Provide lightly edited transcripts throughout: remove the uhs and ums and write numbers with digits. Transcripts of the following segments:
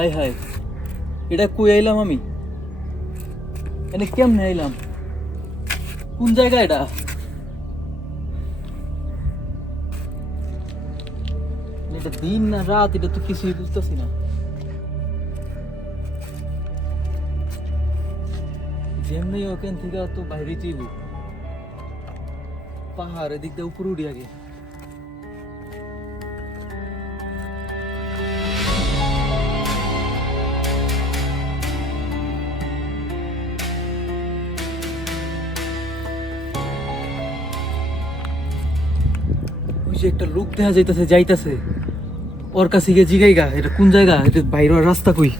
High high, এটা কই আইলাম আমি? এনে কেমনে আইলাম? কোন জায়গা এটা? এটা দিন না রাত, এটা তো কিছুই বুঝতেছি না। যেমনি ওখান থেকে তো বাইরে যাইব, পাহাড় এদিক দিয়ে উপরে উঠি আগে। ওই যে একটা লোক দেখা যাইতেছে, যাইতেছে। ওর কাছে গিয়ে জিগাইগা এটা কোন জায়গা, এটা বাইরের রাস্তা কই?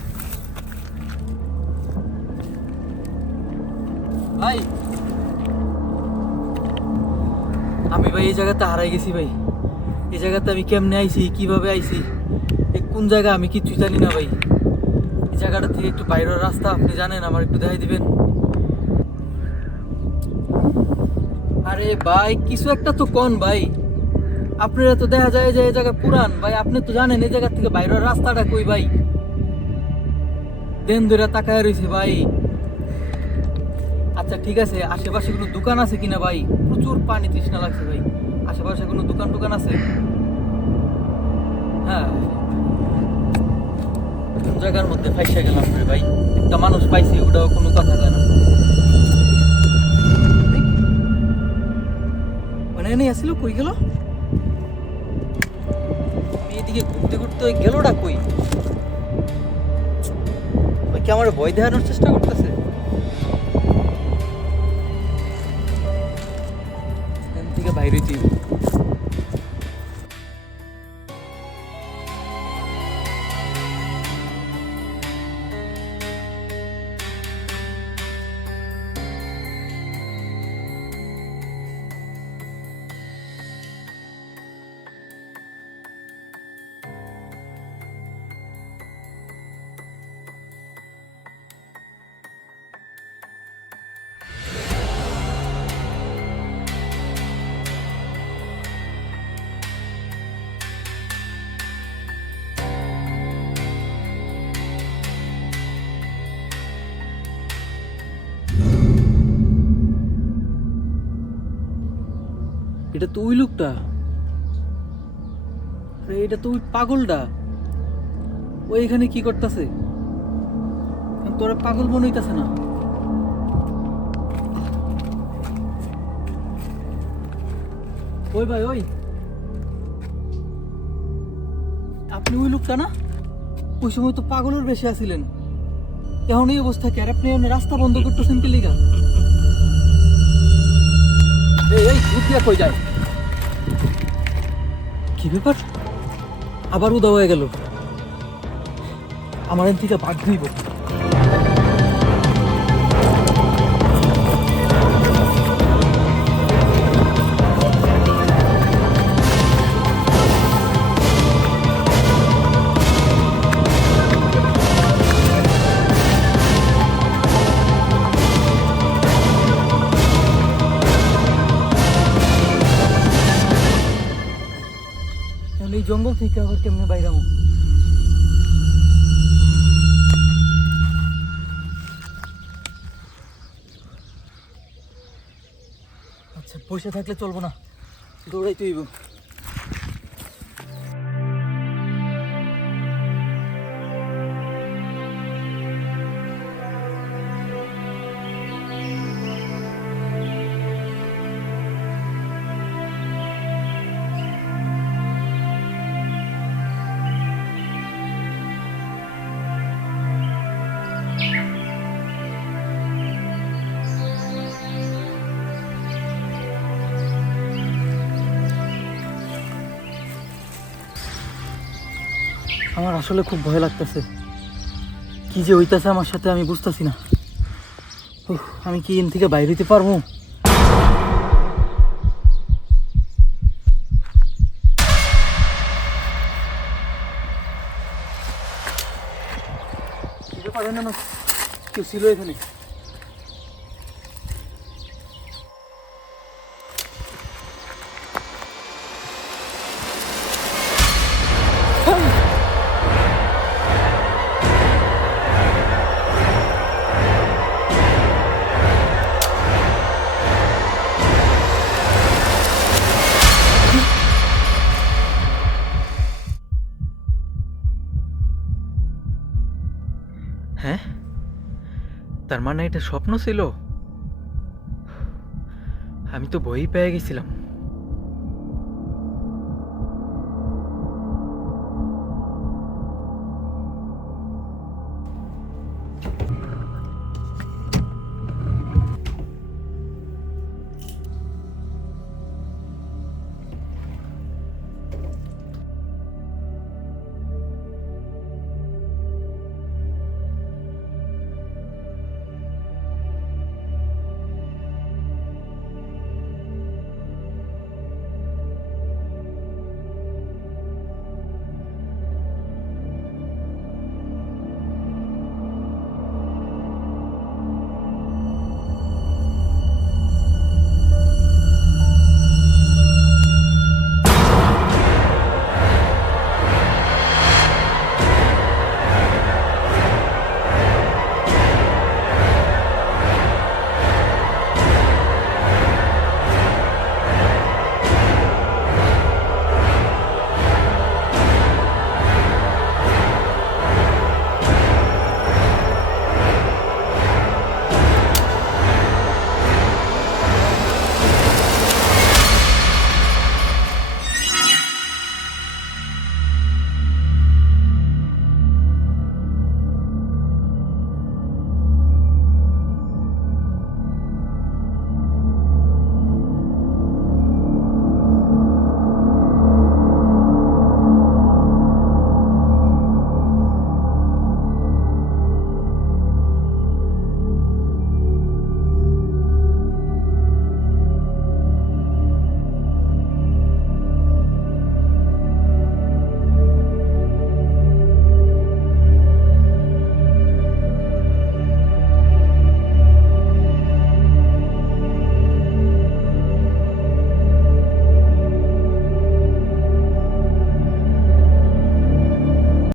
ভাই, আমি ভাই এই জায়গাতে হারাই গেছি ভাই। এই জায়গাতে আমি কেমনে আইছি, কিভাবে আইছি, এই কোন জায়গা আমি কিচ্ছু জানি না ভাই। এই জায়গাটা থেকে একটু বাইরের রাস্তা আপনি জানেন, আমার একটু দেখাই দিবেন? আরে ভাই, কিছু একটা তো কোন ভাই। আপনারা তো দেখা যায় যে এই জায়গা পুরান ভাই, আপনি তো জানেন এই জায়গা থেকে বাইরের রাস্তাটা কই ভাই? দেন ধরে তাকায় রয়েছে ভাই। আচ্ছা ঠিক আছে, আশেপাশে কোনো দোকান আছে কিনা ভাই? প্রচুর পানি তৃষ্ণা লাগছে ভাই। আশেপাশে কোনো দোকান টোকান আছে? হ্যাঁ, কোন জায়গার মধ্যে ফাইসা গেলাম রে ভাই। একটা মানুষ পাইছি, ওটাও কোনো কথা কয় না। মানে এনেই আসিল, কই গেল? আমি এদিকে ঘুরতে ঘুরতে ওই গেলটা কই? ওই কি আমার ভয় দেখানোর চেষ্টা করতেছে? এখান থেকে বাইরে যাই। এটা তো ওই লোকটা। আরে এটা তো ওই পাগলটা। ও এখানে কি করতেছে? তোরা পাগল মনে হইতাছে না? ওই ভাই, ওই আপনি ওই লোকটা না? ওই সময় তো পাগলের বেশি আছিলেন, এখন এই অবস্থা কি? আর আপনি রাস্তা বন্ধ করতেছেন কি লিগা? এই ভূত দিয়া কই যায়? কি ব্যাপার? আবার উদা হয়ে গেল। আমার এন থেকে বাদ দিব। এই জঙ্গল থেকে আবার কেমনে বাইরামু? আচ্ছা, বসে থাকলে চলবো না, দৌড়াইতে হইব। আমার আসলে খুব ভয় লাগতেছে। কি যে হইতাছে আমার সাথে আমি বুঝতেছি না। আমি কি এখান থেকে বাইরে হইতে পারবো? পারেন না, কেউ ছিল এখানে? তার মানে এটা স্বপ্ন ছিল। আমি তো ভয়ই পেয়ে গেছিলাম।